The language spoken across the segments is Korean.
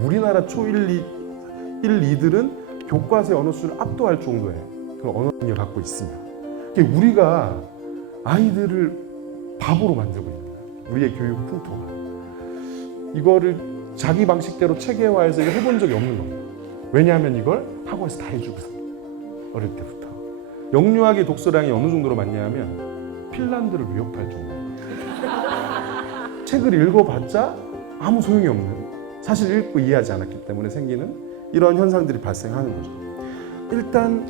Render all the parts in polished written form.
우리나라 초1, 2들은 교과서의 언어 수준을 압도할 정도의 그런 언어 능력을 갖고 있습니다. 우리가 아이들을 바보로 만들고 있는 거예요. 우리의 교육 풍토가. 이거를 자기 방식대로 체계화해서 이걸 해본 적이 없는 겁니다. 왜냐하면 이걸 학원에서 다 해주거든. 어릴 때부터. 영유아기 독서량이 어느 정도로 많냐면 핀란드를 위협할 정도예요. 책을 읽어봤자 아무 소용이 없는, 사실 읽고 이해하지 않았기 때문에 생기는 이런 현상들이 발생하는 거죠. 일단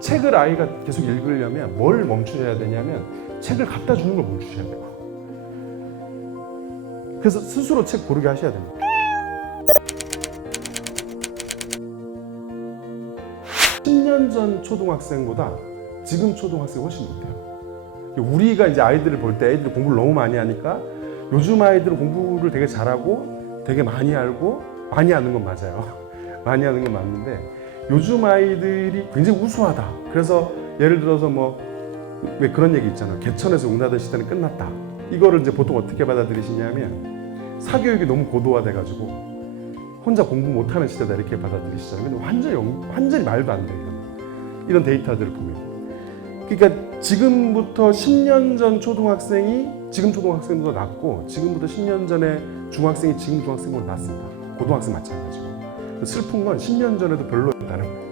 책을 아이가 계속 읽으려면 뭘 멈추셔야 되냐면 책을 갖다 주는 걸 멈추셔야 돼요. 그래서 스스로 책 고르게 하셔야 됩니다. (10년) 전 초등학생보다 지금 초등학생이 훨씬 못해요. 우리가 이제 아이들을 볼 때 애들이 공부를 너무 많이 하니까 요즘 아이들은 공부를 되게 잘하고 되게 많이 알고, 많이 하는 건 맞아요. 많이 하는 건 맞는데 요즘 아이들이 굉장히 우수하다. 그래서 예를 들어서 왜 그런 얘기 있잖아요. 개천에서 웅나던 시대는 끝났다. 이거를 이제 보통 어떻게 받아들이시냐면 사교육이 너무 고도화돼가지고 혼자 공부 못하는 시대다 이렇게 받아들이시잖아요. 근데 완전히 말도 안 돼요. 이런 데이터들을 보면. 그러니까 지금부터 10년 전 초등학생이 지금 초등학생보다 낫고, 지금부터 10년 전에 중학생이 지금 중학생보다 낫습니다. 고등학생 마찬가지고. 슬픈 건 10년 전에도 별로였다는 거예요.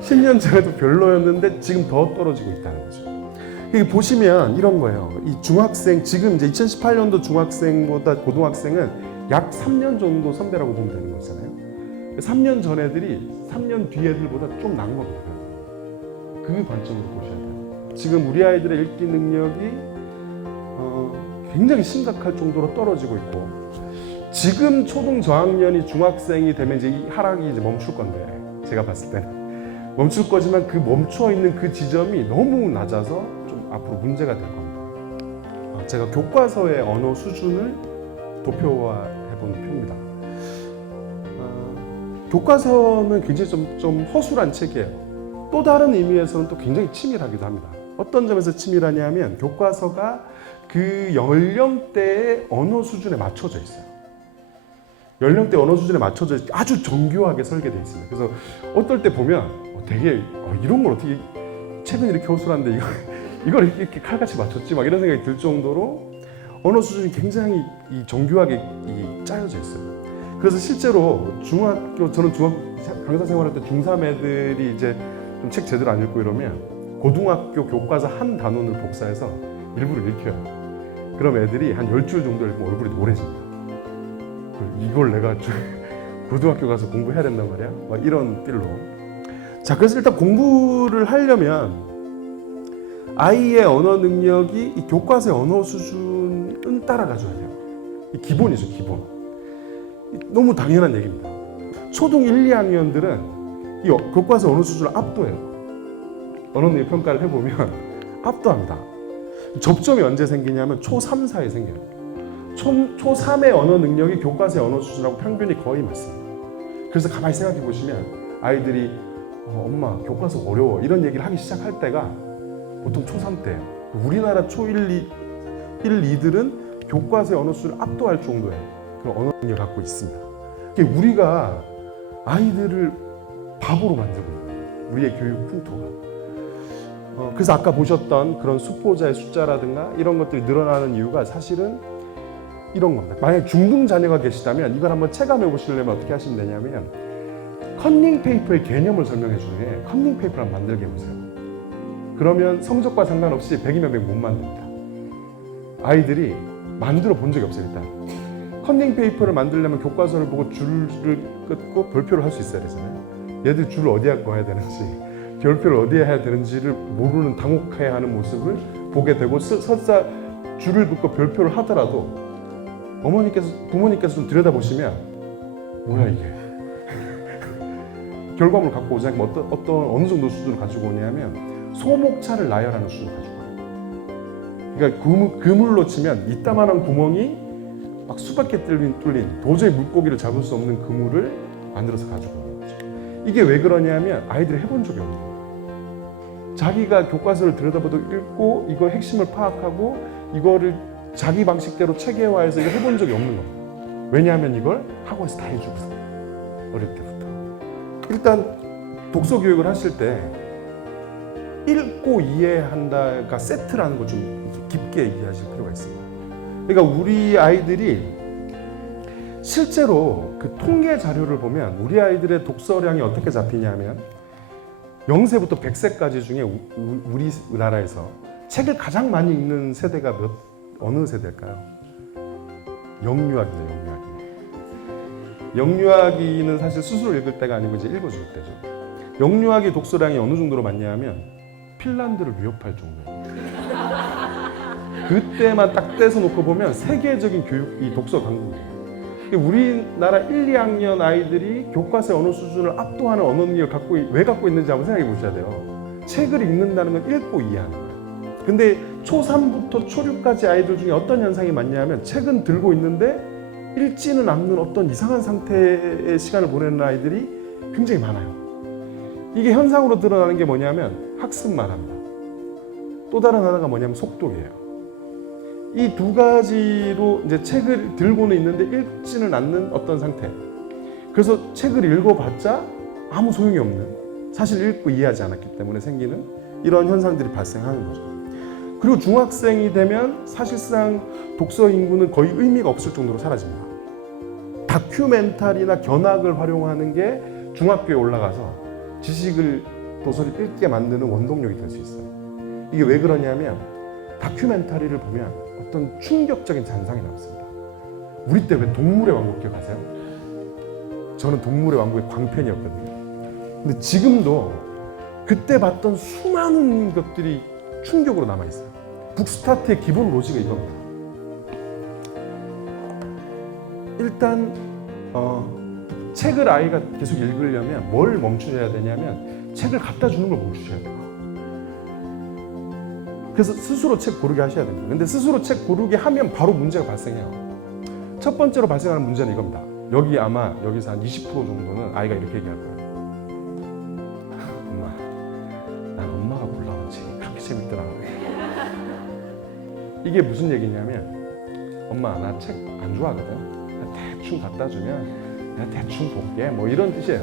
10년 전에도 별로였는데 지금 더 떨어지고 있다는 거죠. 보시면 이런 거예요. 이 중학생, 지금 이제 2018년도 중학생보다 고등학생은 약 3년 정도 선배라고 보면 되는 거잖아요. 3년 전 애들이 3년 뒤 애들보다 좀 나은 겁니다. 그 관점으로 보셔야 돼요. 지금 우리 아이들의 읽기 능력이 굉장히 심각할 정도로 떨어지고 있고, 지금 초등 저학년이 중학생이 되면 이제 이 하락이 이제 멈출 건데, 제가 봤을 때는 멈출 거지만 그 멈춰 있는 그 지점이 너무 낮아서 좀 앞으로 문제가 될 겁니다. 제가 교과서의 언어 수준을 도표화해 본 표입니다. 교과서는 굉장히 좀 허술한 책이에요. 또 다른 의미에서는 또 굉장히 치밀하기도 합니다. 어떤 점에서 치밀하냐면 교과서가 그 연령대의 언어 수준에 맞춰져 있어요. 연령대 언어 수준에 맞춰져 아주 정교하게 설계되어 있습니다. 그래서 어떨 때 보면 되게 이런 걸 어떻게, 책은 이렇게 허술한데 이걸 이렇게 칼같이 맞췄지? 막 이런 생각이 들 정도로 언어 수준이 굉장히 정교하게 짜여져 있어요. 그래서 실제로 저는 강사 생활할 때 중3 애들이 이제 좀 책 제대로 안 읽고 이러면 고등학교 교과서 한 단원을 복사해서 일부러 읽혀요. 그럼 애들이 한 10줄 정도 읽으면 얼굴이 노래집니다. 이걸 내가 고등학교 가서 공부해야 된단 말이야? 막 이런 삘로. 자, 그래서 일단 공부를 하려면 아이의 언어 능력이 이 교과서의 언어 수준은 따라가줘야 돼요. 이 기본이죠, 기본. 너무 당연한 얘기입니다. 초등 1, 2학년들은 이 교과서 언어 수준을 압도해요. 언어 능력 평가를 해보면 압도합니다. 접점이 언제 생기냐면 초3, 4에 생겨요. 초3의 언어 능력이 교과서의 언어 수준하고 평균이 거의 맞습니다. 그래서 가만히 생각해 보시면 아이들이 엄마 교과서 어려워 이런 얘기를 하기 시작할 때가 보통 초3 때예요. 우리나라 초1, 2들은 교과서의 언어 수준을 압도할 정도의 그런 언어 능력을 갖고 있습니다. 우리가 아이들을 바보로 만들고 있는 거예요. 우리의 교육 풍토가. 그래서 아까 보셨던 그런 수포자의 숫자라든가 이런 것들이 늘어나는 이유가 사실은 이런 겁니다. 만약 중등 자녀가 계시다면 이걸 한번 체감해 보시려면 어떻게 하시면 되냐면 컨닝 페이퍼의 개념을 설명해 주는 컨닝 페이퍼를 한번 만들게 해보세요. 그러면 성적과 상관없이 100이면 100 못 만듭니다. 아이들이 만들어 본 적이 없어요. 일단 컨닝 페이퍼를 만들려면 교과서를 보고 줄을 끊고 별표를 할 수 있어야 되잖아요. 얘들 줄을 어디에 꺼야 되는지, 별표를 어디에 해야 되는지를 모르는 당혹해하는 모습을 보게 되고, 설사 줄을 긋고 별표를 하더라도 부모님께서 좀 들여다보시면 뭐야 이게 결과물을 갖고 오지 않고 어느 정도 수준을 가지고 오냐면 소목차를 나열하는 수준을 가지고 와요. 그러니까 그물로 치면 이따만한 구멍이 막 수백 개 뚫린 도저히 물고기를 잡을 수 없는 그물을 만들어서 가지고 오는 거죠. 이게 왜 그러냐면 아이들이 해본 적이 없는 거예요. 자기가 교과서를 들여다보고 읽고 이거 핵심을 파악하고 이거를 자기 방식대로 체계화해서 이걸 해본 적이 없는 겁니다. 왜냐하면 이걸 학원에서 다 해주거든. 어릴 때부터. 일단 독서 교육을 하실 때 읽고 이해한다가 세트라는 걸 좀 깊게 이해하실 필요가 있습니다. 그러니까 우리 아이들이 실제로 그 통계 자료를 보면 우리 아이들의 독서량이 어떻게 잡히냐면 0세부터 100세까지 중에 우리나라에서 책을 가장 많이 읽는 세대가 어느 세대일까요? 영유아기죠, 영유아기. 영유아기는 사실 스스로 읽을 때가 아니고 이제 읽어줄 때죠. 영유아기 독서량이 어느 정도로 많냐면 핀란드를 위협할 정도예요. 그때만 딱 떼서 놓고 보면 세계적인 이 독서 강국이에요. 우리나라 1, 2학년 아이들이 교과서의 언어 수준을 압도하는 언어 능력을 왜 갖고 있는지 한번 생각해 보셔야 돼요. 책을 읽는다는 건 읽고 이해하는 거예요. 근데 초3부터 초6까지 아이들 중에 어떤 현상이 많냐면 책은 들고 있는데 읽지는 않는 어떤 이상한 상태의 시간을 보내는 아이들이 굉장히 많아요. 이게 현상으로 드러나는 게 뭐냐면 학습만 합니다. 또 다른 하나가 뭐냐면 속독이에요. 이 두 가지로 이제 책을 들고는 있는데 읽지는 않는 어떤 상태. 그래서 책을 읽어봤자 아무 소용이 없는, 사실 읽고 이해하지 않았기 때문에 생기는 이런 현상들이 발생하는 거죠. 그리고 중학생이 되면 사실상 독서 인구는 거의 의미가 없을 정도로 사라집니다. 다큐멘터리나 견학을 활용하는 게 중학교에 올라가서 지식을, 도서를 읽게 만드는 원동력이 될 수 있어요. 이게 왜 그러냐면 다큐멘터리를 보면 어떤 충격적인 잔상이 남습니다. 우리 때 왜 동물의 왕국 기억하세요? 저는 동물의 왕국의 광팬이었거든요. 근데 지금도 그때 봤던 수많은 것들이 충격으로 남아있어요. 북스타트의 기본 로직은 이겁니다. 일단 책을 아이가 계속 읽으려면 뭘 멈추셔야 되냐면 책을 갖다 주는 걸 멈추셔야 돼요. 그래서 스스로 책 고르게 하셔야 됩니다. 근데 스스로 책 고르게 하면 바로 문제가 발생해요. 첫 번째로 발생하는 문제는 이겁니다. 여기서 한 20% 정도는 아이가 이렇게 얘기할 거예요. 엄마, 난 엄마가 골라온 책이 그렇게 재밌더라. 이게 무슨 얘기냐면, 엄마, 나 책 안 좋아하거든. 나 대충 갖다 주면 내가 대충 볼게. 뭐 이런 뜻이에요.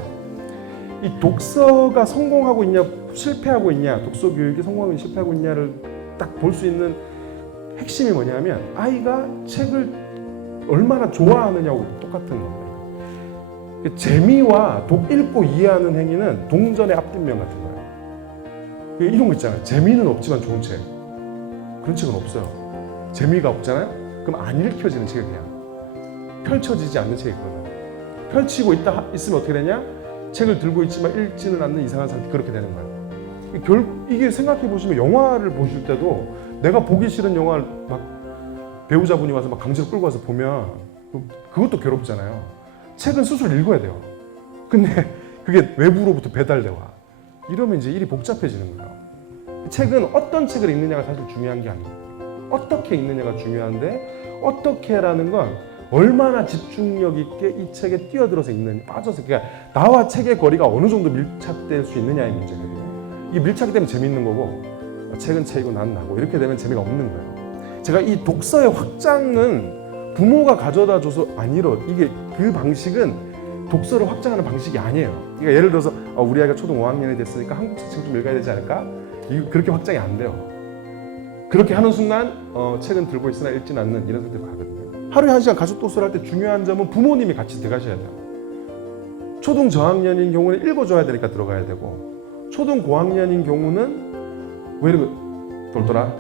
이 독서가 성공하고 있냐, 실패하고 있냐, 독서 교육이 성공하고 실패하고 있냐를 딱 볼 수 있는 핵심이 뭐냐면 아이가 책을 얼마나 좋아하느냐고 똑같은 겁니다. 재미와 읽고 이해하는 행위는 동전의 앞뒷면 같은 거예요. 이런 거 있잖아요. 재미는 없지만 좋은 책. 그런 책은 없어요. 재미가 없잖아요? 그럼 안 읽혀지는 책이 그냥 펼쳐지지 않는 책이 있거든요. 펼치고 있으면 어떻게 되냐? 책을 들고 있지만 읽지는 않는 이상한 상태, 그렇게 되는 거예요. 이게 생각해 보시면 영화를 보실 때도 내가 보기 싫은 영화를 막 배우자분이 와서 막 강제로 끌고 와서 보면 그것도 괴롭잖아요. 책은 스스로 읽어야 돼요. 근데 그게 외부로부터 배달돼 와. 이러면 이제 일이 복잡해지는 거예요. 책은 어떤 책을 읽느냐가 사실 중요한 게 아니에요. 어떻게 읽느냐가 중요한데, 어떻게라는 건 얼마나 집중력 있게 이 책에 뛰어들어서 읽느냐, 빠져서, 그러니까 나와 책의 거리가 어느 정도 밀착될 수 있느냐의 문제거든요. 이 밀착이 되면 재밌는 거고, 책은 책이고 난 나고, 이렇게 되면 재미가 없는 거예요. 제가 이 독서의 확장은 부모가 가져다 줘서 안 이뤄. 이게 그 방식은 독서를 확장하는 방식이 아니에요. 그러니까 예를 들어서 우리 아이가 초등 5학년이 됐으니까 한국사 책 좀 읽어야 되지 않을까? 그렇게 확장이 안 돼요. 그렇게 하는 순간 책은 들고 있으나 읽지는 않는 이런 상태로 가거든요. 하루에 1시간 가족 독서를 할 때 중요한 점은 부모님이 같이 들어가셔야 돼요. 초등 저학년인 경우는 읽어줘야 되니까 들어가야 되고, 초등 고학년인 경우는 왜 이러고 돌돌아?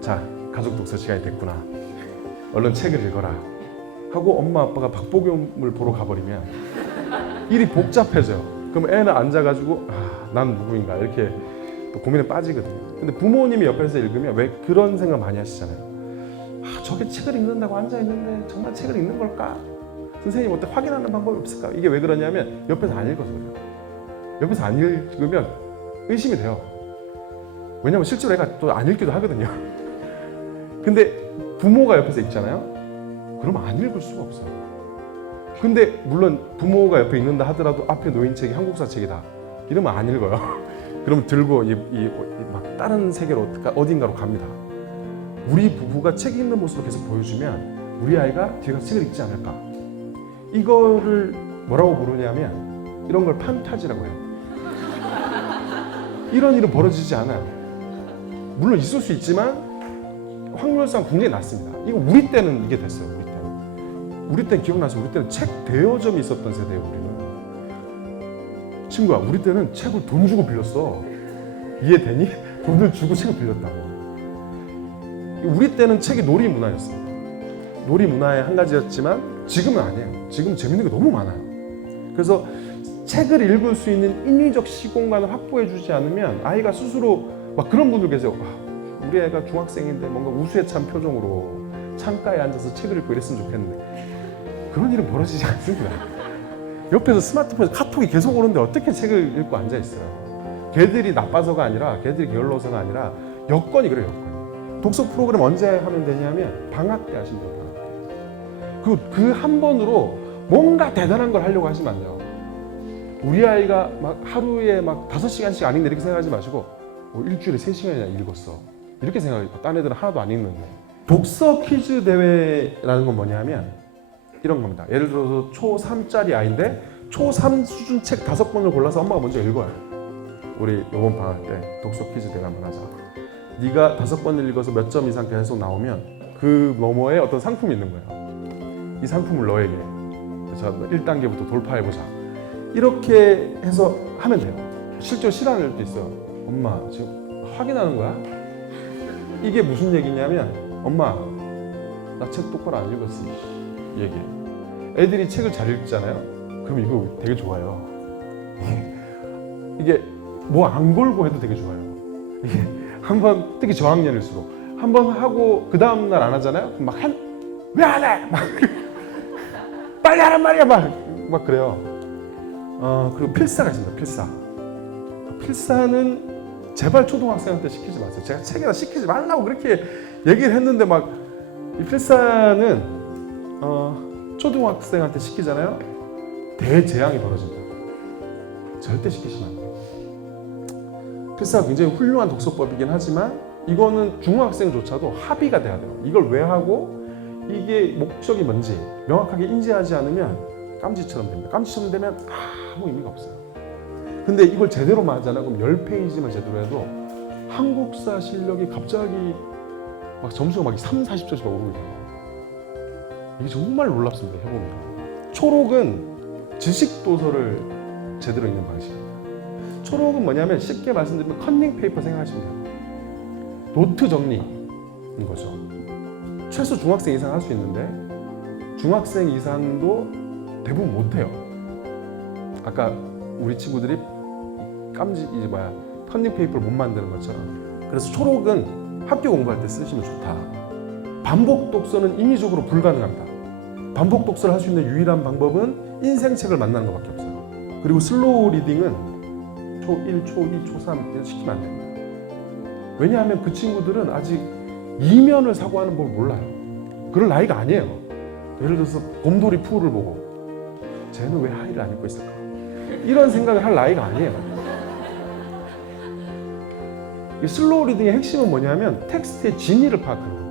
자, 가족 독서 시간이 됐구나. 얼른 책을 읽어라. 하고 엄마 아빠가 박보검을 보러 가버리면 일이 복잡해져요. 그럼 애는 앉아가지고 난 누구인가 이렇게 또 고민에 빠지거든요. 근데 부모님이 옆에서 읽으면 왜 그런 생각 많이 하시잖아요. 저게 책을 읽는다고 앉아있는데 정말 책을 읽는 걸까? 선생님 어떻게 확인하는 방법이 없을까? 이게 왜 그러냐면 옆에서 안 읽어서 그래요. 옆에서 안 읽으면 의심이 돼요. 왜냐면 실제로 애가 또 안 읽기도 하거든요. 근데 부모가 옆에서 읽잖아요. 그러면 안 읽을 수가 없어요. 근데 물론 부모가 옆에 읽는다 하더라도 앞에 놓인 책이 한국사 책이다. 이러면 안 읽어요. 그러면 들고 막 다른 세계로 어딘가로 갑니다. 우리 부부가 책 읽는 모습을 계속 보여주면 우리 아이가 뒤에 가서 책을 읽지 않을까? 이거를 뭐라고 부르냐면 이런 걸 판타지라고 해요. 이런 일은 벌어지지 않아요. 물론 있을 수 있지만 확률상 굉장히 낮습니다. 이거 우리 때는 이게 됐어요. 우리 때는 기억나세요? 우리 때는 책 대여점이 있었던 세대예요. 우리는. 친구야, 우리 때는 책을 돈 주고 빌렸어. 이해되니? 돈을 주고 책을 빌렸다고. 우리 때는 책이 놀이 문화였어요. 놀이 문화의 한 가지였지만 지금은 아니에요. 지금 재밌는 게 너무 많아요. 그래서 책을 읽을 수 있는 인위적 시공간을 확보해 주지 않으면 아이가 스스로 막 그런 분들 계세요. 우리 애가 중학생인데 뭔가 우수에 찬 표정으로 창가에 앉아서 책을 읽고 이랬으면 좋겠는데 그런 일은 벌어지지 않습니다. 옆에서 스마트폰에서 카톡이 계속 오는데 어떻게 책을 읽고 앉아 있어요? 걔들이 나빠서가 아니라 걔들이 게을러서가 아니라 여건이 그래요. 여건이. 독서 프로그램 언제 하면 되냐면 방학 때 하시면 돼요. 방학 때. 그 한 번으로 뭔가 대단한 걸 하려고 하시면 안 돼요. 우리 아이가 막 하루에 막 5시간씩 안 읽는다 이렇게 생각하지 마시고 일주일에 3시간이나 읽었어. 이렇게 생각하고 딴 애들은 하나도 안 읽는데. 독서 퀴즈 대회라는 건 뭐냐면 이런 겁니다. 예를 들어서 초3짜리 아이인데 초3 수준 책 5권을 골라서 엄마가 먼저 읽어요. 우리 이번 방학 때 독서 퀴즈 대회 한번 하자. 네가 5권을 읽어서 몇 점 이상 계속 나오면 그 너머에 어떤 상품이 있는 거예요. 이 상품을 너에게. 그래서 1단계부터 돌파해보자. 이렇게 해서 하면 돼요. 실제로 싫어하는 애들도 있어요. 엄마 지금 확인하는 거야? 이게 무슨 얘기냐면 엄마 나 책 똑바로 안 읽었어. 얘기해. 애들이 책을 잘 읽잖아요. 그럼 이거 되게 좋아요. 이게 뭐 안 걸고 해도 되게 좋아요. 이게 한번 특히 저학년일수록 한번 하고 그 다음 날 안 하잖아요. 막 왜 안 해? 막 빨리 하란 말이야 막 그래요. 그리고 필사가 있습니다. 필사는 제발 초등학생한테 시키지 마세요. 제가 책에다 시키지 말라고 그렇게 얘기를 했는데 막 이 필사는 초등학생한테 시키잖아요. 대재앙이 벌어집니다. 절대 시키시면 안 돼요. 필사가 굉장히 훌륭한 독서법이긴 하지만 이거는 중학생조차도 합의가 돼야 돼요. 이걸 왜 하고 이게 목적이 뭔지 명확하게 인지하지 않으면 깜지처럼 됩니다. 깜지처럼 되면 아무 의미가 없어요. 근데 이걸 제대로만 하잖아요. 그럼 10페이지만 제대로 해도 한국사 실력이 갑자기 막 점수가 막 30-40점씩 오르고 있어요. 이게 정말 놀랍습니다. 해보면. 초록은 지식 도서를 제대로 읽는 방식입니다. 초록은 뭐냐면 쉽게 말씀드리면 컨닝 페이퍼 생각하시면 돼요. 노트 정리인 거죠. 최소 중학생 이상 할 수 있는데 중학생 이상도 대부분 못해요. 아까 우리 친구들이 컨닝 페이퍼를 못 만드는 것처럼. 그래서 초록은 학교 공부할 때 쓰시면 좋다. 반복 독서는 인위적으로 불가능합니다. 반복 독서를 할 수 있는 유일한 방법은 인생책을 만나는 것밖에 없어요. 그리고 슬로우 리딩은 초1, 초2, 초3 이렇게 시키면 안 됩니다. 왜냐하면 그 친구들은 아직 이면을 사고하는 걸 몰라요. 그럴 나이가 아니에요. 예를 들어서 곰돌이 푸를 보고 쟤는 왜 하의를 안 입고 있을까? 이런 생각을 할 나이가 아니에요. 이 슬로우 리딩의 핵심은 뭐냐면 텍스트의 진위를 파악하는 거예요.